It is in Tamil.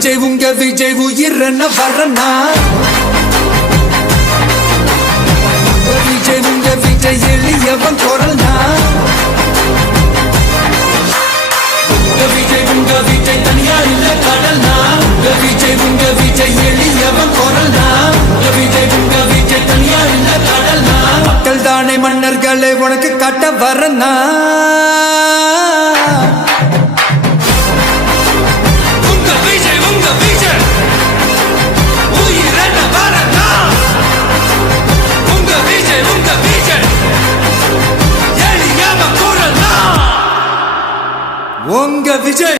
உங்க விஜய் உயிரன வரனா உங்க விஜய் எளியவன் குரல்னா உங்க விஜய் தனியா இல்ல கடல்னா உங்க விஜய் எளியவன் குரல்னா உங்க விஜய் தனியா இல்ல கடல்னா மக்கள் தானே மன்னர்களை உனக்கு காட்ட வரனா உங்க விஜய்